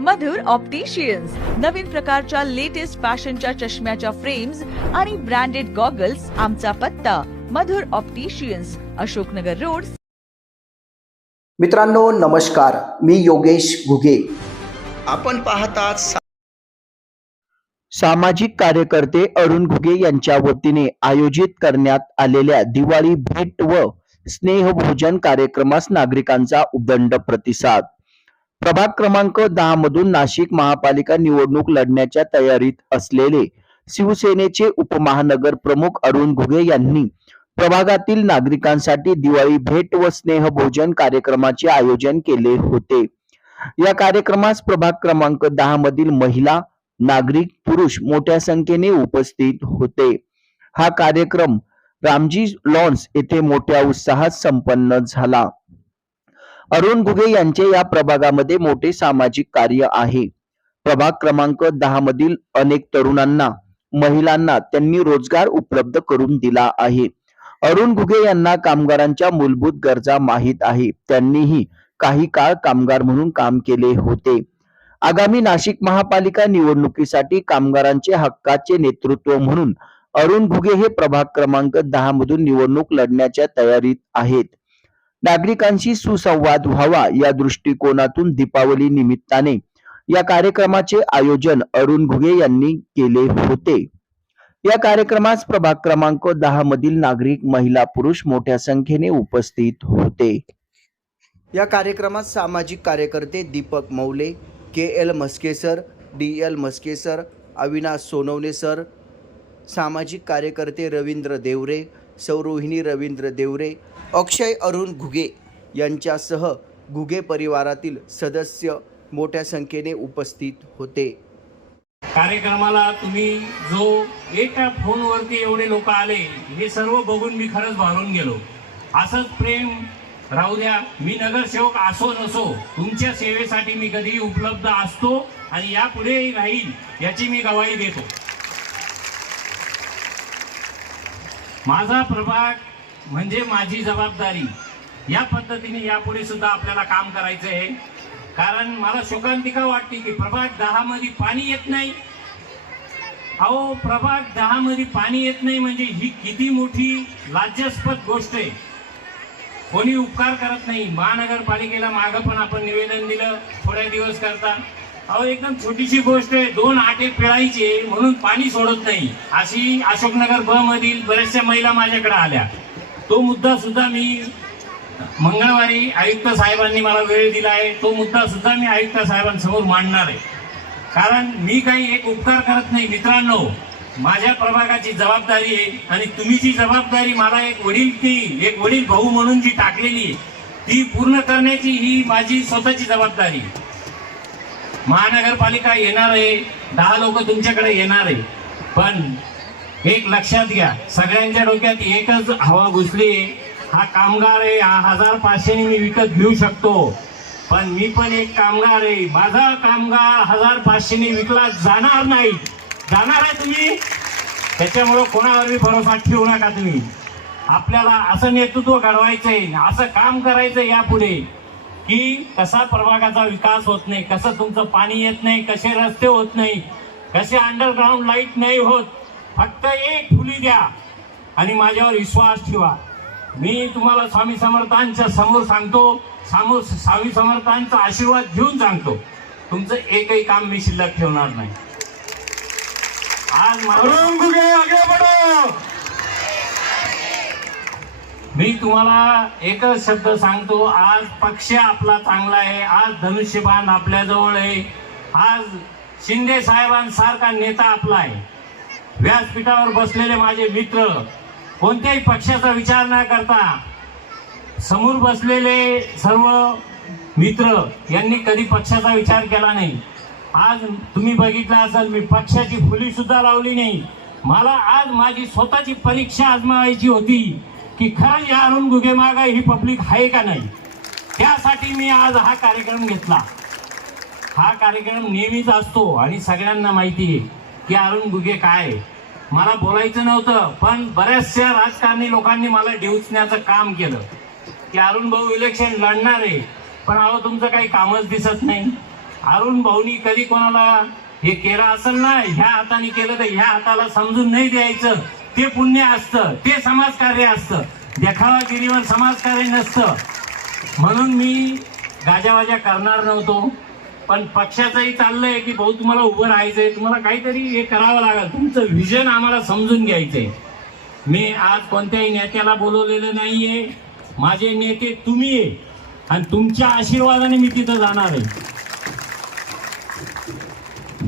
मधुर opticians नवीन प्रकारच्या latest फॅशनच्या चष्म्याच्या फ्रेम्स आणि ब्रँडेड गॉगल्स आमचा पत्ता. Madhur opticians Ashoknagar road. मित्रांनो नमस्कार. मी योगेश घुगे. आपण पाहतात सा- सामाजिक कार्यकर्ते अरुण घुगे यांच्या वतीने आयोजित करण्यात आलेल्या दिवाळी भेट व स्नेहभोजन कार्यक्रमास नागरिकांचा उदंड प्रतिसाद. प्रभाग क्रमांक दहा मधून नाशिक महापालिका निवडणूक लढण्याच्या तयारीत असलेले शिवसेनेचे उपमहानगर प्रमुख अरुण घुगे यांनी प्रभागातील नागरिकांसाठी दिवाळी भेट व स्नेहभोजन कार्यक्रमाचे आयोजन केले होते. या कार्यक्रमास प्रभाग क्रमांक दहा मधील महिला नागरिक पुरुष मोठ्या संख्येने उपस्थित होते. हा कार्यक्रम रामजी लॉन्स येथे मोठ्या उत्साहात संपन्न झाला. अरुण घुगे यांचे या प्रभागामध्ये मोठे सामाजिक कार्य आहे. प्रभाग क्रमांक दहा मधील अनेक तरुणांना महिलांना त्यांनी रोजगार उपलब्ध करून दिला आहे. अरुण घुगे यांना कामगारांच्या मूलभूत गरजा माहीत आहे. त्यांनीही काही काळ कामगार म्हणून काम केले होते. आगामी नाशिक महापालिका निवडणुकीसाठी कामगारांचे हक्काचे नेतृत्व म्हणून अरुण घुगे हे प्रभाग क्रमांक दहा मधून निवडणूक लढण्याच्या तयारीत आहेत. नागरिकांशी सुसंवाद व्हावा या दृष्टिकोनातून दीपावली निमित्ताने या कार्यक्रमाचे आयोजन अरुण घुगे यांनी केले होते. या कार्यक्रमास प्रभाग क्रमांक दहा मधील नागरिक महिला पुरुष मोठ्या संख्येने उपस्थित होते. या कार्यक्रमात सामाजिक कार्यकर्ते Deepak Maule K L Maskesar D L Maskesar Avinash Sonawane sir सामाजिक कार्यकर्ते रवींद्र देवरे सौरोहिणी रवींद्र देवरे अक्षय अरुण घुगे यांच्यासह घुगे परिवारातील सदस्य मोठ्या संख्येने उपस्थित होते. कार्यक्रमाला तुम्ही जो एका फोनवरती एवढे लोक आले हे सर्व बघून मी खरंच भारून गेलो. असंच प्रेम राहू द्या. मी नगरसेवक असो नसो तुमच्या सेवेसाठी मी कधीही उपलब्ध असतो आणि यापुढेही राहील याची मी गवाही देतो. माझा प्रभाग म्हणजे माझी जबाबदारी. या पद्धतीने यापुढे सुद्धा आपल्याला काम करायचं आहे कारण मला शोकांतिका वाटते की प्रभात दहा मध्ये पाणी येत नाही. अहो प्रभात दहा मध्ये पाणी येत नाही म्हणजे ही किती मोठी लाज्यास्पद गोष्ट आहे. कोणी उपकार करत नाही. महानगरपालिकेला मागं पण आपण निवेदन दिलं थोड्या दिवस करता. अहो एकदम छोटीशी गोष्ट आहे. दोन आटे पिळायचे म्हणून पाणी सोडत नाही. अशी अशोकनगर ब मधील बऱ्याचशा महिला माझ्याकडे आल्या. तो मुद्दा सुद्धा मी मंगळवारी आयुक्त साहेबांनी मला वेळ दिला आहे. तो मुद्दा सुद्धा मी आयुक्त साहेबांसमोर मांडणार आहे. कारण मी काही एक उपकार करत नाही मित्रांनो. माझ्या प्रभागाची जबाबदारी आहे आणि तुम्ही जी जबाबदारी मला एक वडील ती एक वडील भाऊ म्हणून जी टाकलेली आहे ती पूर्ण करण्याची ही माझी स्वतःची जबाबदारी आहे. महानगरपालिका येणार आहे दहा लोक तुमच्याकडे येणार आहे. पण एक लक्षात घ्या. सगळ्यांच्या डोक्यात एकच हवा घुसली. हा कामगार आहे हा हजार पाचशेने मी विकत घेऊ शकतो. पण मी पण एक कामगार आहे. माझा कामगार हजार पाचशेने विकला जाणार नाही. जाणार आहे तुम्ही? त्याच्यामुळं कोणावरही भरोसा ठेवू नका तुम्ही. आपल्याला असं नेतृत्व घडवायचंय असं काम करायचं यापुढे. की कसा प्रभागाचा विकास होत नाही कसं तुमचं पाणी येत नाही कसे रस्ते होत नाही कसे अंडरग्राऊंड लाइट नाही होत फक्त एक फुली द्या आणि माझ्यावर विश्वास ठेवा. मी तुम्हाला स्वामी समर्थांच्या समोर सांगतो समोर स्वामी समर्थांचा आशीर्वाद घेऊन सांगतो. तुमचं एकही काम मी शिल्लक ठेवणार नाही. आज मी तुम्हाला एकच शब्द सांगतो आज पक्ष आपला चांगला आहे आज धनुष्यबाण आपल्या जवळ आहे आज शिंदे साहेबांसारखा नेता आपला आहे. व्यासपीठावर बसलेले माझे मित्र कोणत्याही पक्षाचा विचार न करता समोर बसलेले सर्व मित्र यांनी कधी पक्षाचा विचार केला नाही. आज तुम्ही बघितलं असाल मी पक्षाची फुली सुद्धा लावली नाही. मला आज माझी स्वतःची परीक्षा आजमावायची होती की खरं या अरुण गुगे मागा ही पब्लिक आहे का नाही? त्यासाठी मी आज हा कार्यक्रम घेतला. हा कार्यक्रम नेहमीच असतो आणि सगळ्यांना माहिती आहे. की अरुण गुगे काय? मला बोलायचं नव्हतं पण बऱ्याचशा राजकारणी लोकांनी मला डिवचण्याचं काम केलं. की अरुण भाऊ इलेक्शन लढणार आहे पण अहो तुमचं काही कामच दिसत नाही. अरुण भाऊनी कधी कोणाला हे केलं असेल ना ह्या हाताने केलं तर ह्या हाताला समजून नाही द्यायचं. ते पुण्य असतं ते समाजकार्य असतं. देखावागिरीवर समाजकार्य नसतं. म्हणून मी गाजावाजा करणार नव्हतो. पण पक्षाचंही चाललंय की भाऊ तुम्हाला उभं राहायचंय. तुम्हाला काहीतरी हे करावं लागेल. तुमचं विजन आम्हाला समजून घ्यायचंय. मी आज कोणत्याही नेत्याला बोलवलेलं नाहीये. माझे नेते तुम्ही आहे. आणि तुमच्या आशीर्वादाने मी तिथं जाणार आहे.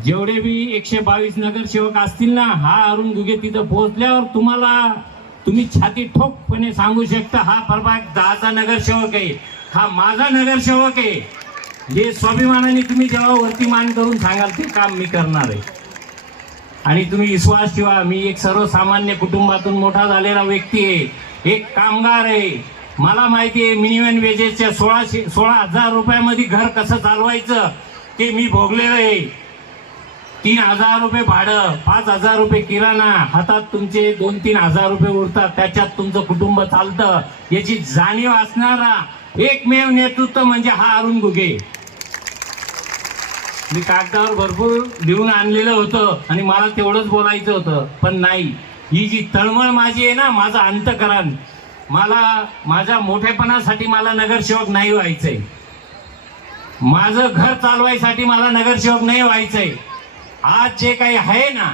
जेवढे बी एकशे बावीस नगरसेवक असतील ना हा अरुण दुगे तिथं पोहोचल्यावर तुम्हाला तुम्ही छाती ठोकपणे सांगू शकता हा प्रभाग दहाचा नगरसेवक आहे. हा माझा नगरसेवक आहे. जे स्वाभिमानाने तुम्ही जेव्हा वरती मान करून सांगाल ते काम मी करणार आहे. आणि तुम्ही विश्वास ठेवा मी एक सर्वसामान्य कुटुंबातून मोठा झालेला व्यक्ती आहे. एक कामगार आहे. मला माहिती आहे मिनिमम वेजेसच्या सोळाशे सोळा हजार रुपयामध्ये घर कसं चालवायचं ते मी भोगलेलं आहे. तीन हजार रुपये भाडं पाच हजार रुपये किराणा हातात तुमचे दोन तीन हजार रुपये उरतात त्याच्यात तुमचं कुटुंब चालतं. याची जाणीव असणारा एकमेव नेतृत्व म्हणजे हा अरुण गुगे मी कागदावर भरपूर लिहून आणलेलं होतं आणि मला तेवढंच बोलायचं होतं पण नाही. ही जी तळमळ माझी आहे ना माझं अंतकरण मला माझ्या मोठेपणासाठी मला नगरसेवक नाही व्हायचंय. माझं घर चालवायसाठी मला नगरसेवक नाही व्हायचंय. आज जे काही आहे ना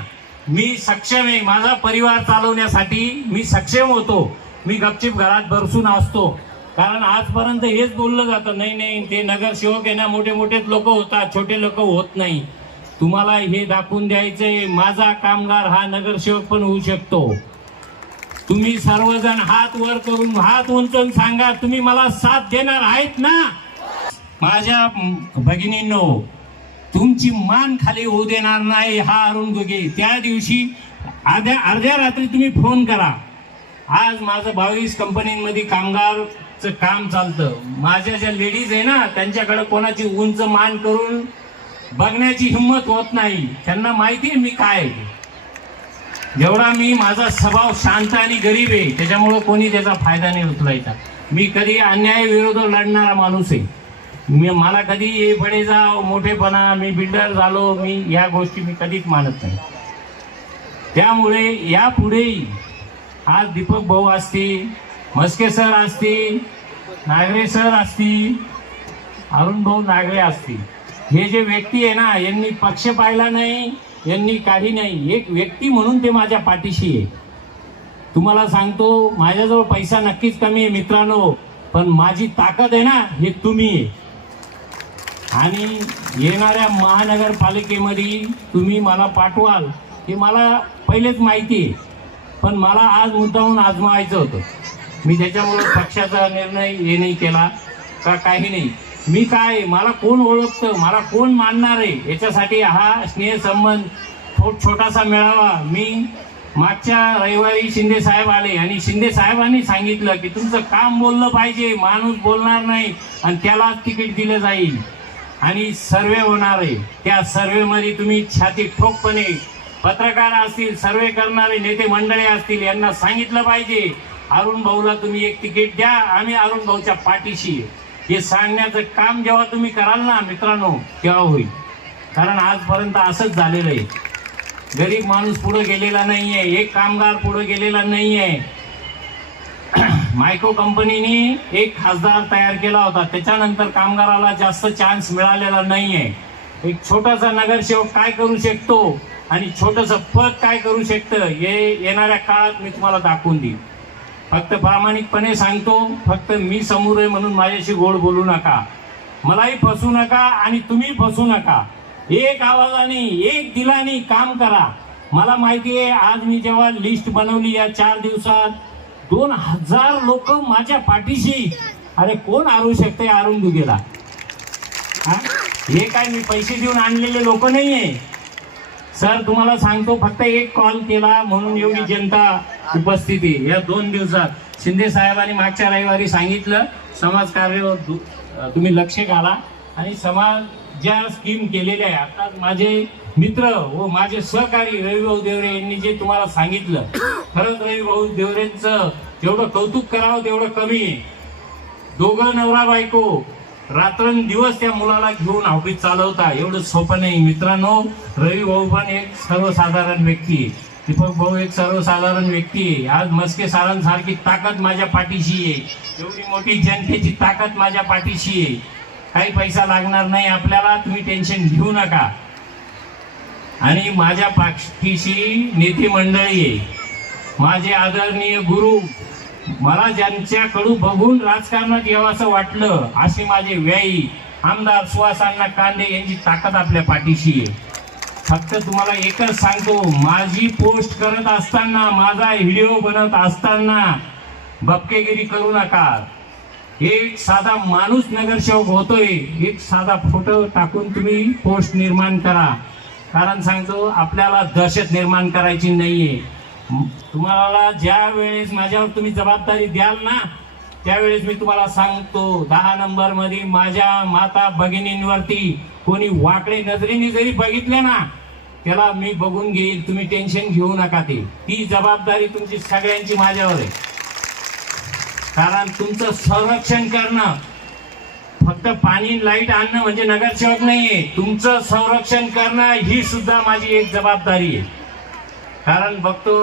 मी सक्षम आहे. माझा परिवार चालवण्यासाठी मी सक्षम होतो. मी गपचिप घरात बरसून असतो. कारण आजपर्यंत हेच बोललं जातं नाही नाही ते नगरसेवक आहे ना मोठे मोठेच लोक होतात छोटे लोक होत नाही. तुम्हाला हे दाखवून द्यायचंय माझा कामगार हा नगरसेवक पण होऊ शकतो. तुम्ही सर्वजण हात वर करून हात उंचून सांगा तुम्ही मला साथ देणार आहेत ना? माझ्या भगिनींनो तुमची मान खाली होऊ देणार नाही हा अरुण गुगे त्या दिवशी अर्ध्या अर्ध्या रात्री तुम्ही फोन करा. आज माझं बावीस कंपनीमध्ये च काम चालतं. माझ्या ज्या लेडीज आहे ना त्यांच्याकडे कोणाची उंच मान करून बघण्याची हिंमत होत नाही. त्यांना माहिती आहे मी काय जेवढा मी माझा स्वभाव शांत आणि गरीब आहे. त्याच्यामुळं कोणी त्याचा फायदा नाही उचलायचा. मी कधी अन्याय विरोध लढणारा माणूस आहे. मी मला कधी हे फडेचा मोठेपणा मी बिल्डर झालो मी या गोष्टी मी कधीच मानत नाही. त्यामुळे यापुढेही आज दीपक भाऊ असतील मस्के सर असतील नागरे सर असतील अरुण भाऊ नागरे असतील. हे जे व्यक्ती आहे ना यांनी पक्ष पाहिला नाही यांनी काही नाही. एक व्यक्ती म्हणून ते माझ्या पाठीशी आहे. तुम्हाला सांगतो माझ्याजवळ पैसा नक्कीच कमी आहे मित्रांनो पण माझी ताकद आहे ना हे तुम्ही आहे. आणि येणाऱ्या महानगरपालिकेमध्ये तुम्ही मला पाठवाल हे मला पहिलेच माहिती आहे. पण मला आज मुद्दाहून आजमावायचं होतं. मी त्याच्यामुळे पक्षाचा निर्णय हे नाही केला का काही नाही. मी काय मला कोण ओळखतं मला कोण मानणार आहे याच्यासाठी हा स्नेहसंबंध थोड छोटासा मिळावा मी मागच्या रविवारी शिंदे साहेब आले आणि शिंदे साहेबांनी सांगितलं की तुमचं काम बोललं पाहिजे माणूस बोलणार नाही आणि त्याला तिकीट दिलं जाईल. आणि सर्वे होणार आहे. त्या सर्वेमध्ये तुम्ही छाती ठोकपणे पत्रकार असतील सर्वे करणारे नेते मंडळे असतील यांना सांगितलं पाहिजे अरुण भाऊला तुम्ही एक तिकीट द्या आम्ही अरुण भाऊच्या पाठीशी हे सांगण्याचं काम जेव्हा तुम्ही कराल ना मित्रांनो तेव्हा होईल. कारण आजपर्यंत असंच झालेलं आहे. गरीब माणूस पुढे गेलेला नाहीये एक कामगार पुढे गेलेला नाहीये. मायक्रो कंपनीने एक खासदार तयार केला होता. त्याच्यानंतर कामगाराला जास्त चान्स मिळालेला नाहीये. एक छोटासा नगरसेवक काय करू शकतो? आणि छोटंसं पद काय करू शकतं? हे येणाऱ्या काळात मी तुम्हाला दाखवून देईन. फक्त प्रामाणिकपणे सांगतो फक्त मी समोर आहे म्हणून माझ्याशी गोड बोलू नका. मलाही फसू नका आणि तुम्ही फसू नका. एक आवाजाने एक दिलाने काम करा. मला माहिती आहे आज मी जेव्हा लिस्ट बनवली या चार दिवसात दोन हजार लोक माझ्या पाठीशी. अरे कोण आणू शकते आरून दुगेला हे काय मी पैसे देऊन आणलेले लोक नाहीये. सर तुम्हाला सांगतो फक्त एक कॉल केला म्हणून एवढी जनता उपस्थित. या दोन दिवसात. शिंदे साहेबांनी मागच्या रविवारी सांगितलं समाज कार्य तुम्ही लक्ष घाला. आणि समाज ज्या स्कीम केलेल्या आहे आता माझे मित्र व माझे सहकारी रविभाऊ देवरे यांनी जे तुम्हाला सांगितलं खरंच रविभाऊ देवरेंचं जेवढं कौतुक करावं तेवढं कमी आहे. दोघं नवरा बायको रात्रंदिवस त्या मुलाला घेऊन ऑफिस चालवता. एवढं सोपं नाही. मित्रांनो रवी भाऊ पण एक सर्वसाधारण व्यक्ती आहे. दीपक भाऊ एक सर्वसाधारण व्यक्ती आहे. आज मस्के सारांसारखी ताकद माझ्या पाठीशी आहे. एवढी मोठी जनतेची ताकद माझ्या पाठीशी आहे. काही पैसा लागणार नाही आपल्याला. तुम्ही टेन्शन घेऊ नका. आणि माझ्या पाठीशी नेते मंडळी आहे. माझे आदरणीय गुरु मला ज्यांच्याकडून बघून राजकारणात यावंसं वाटलं असे माझे व्यायी आमदार सुहासांना कांदे यांची ताकद आपल्या पाठीशी आहे. फक्त तुम्हाला एकच सांगतो माझी पोस्ट करत असताना माझा व्हिडिओ बनवत असताना बपकेगिरी करू नका. एक साधा माणूस नगरसेवक होतोय एक साधा फोटो टाकून तुम्ही पोस्ट निर्माण करा. कारण सांगतो आपल्याला दहशत निर्माण करायची नाहीये. तुम्हाला ज्या वेळेस माझ्यावर तुम्ही जबाबदारी द्याल ना त्यावेळेस मी तुम्हाला सांगतो दहा नंबरमध्ये माझ्या माता भगिनींवरती कोणी वाकडे नजरेने जरी बघितले ना त्याला मी बघून घेईल तुम्ही टेन्शन घेऊ नका ते. ती जबाबदारी तुमची सगळ्यांची माझ्यावर आहे. कारण तुमचं संरक्षण करणं फक्त पाणी लाइट आणणं म्हणजे नगरसेवक नाहीये. तुमचं संरक्षण करणं ही सुद्धा माझी एक जबाबदारी आहे. कारण बघतो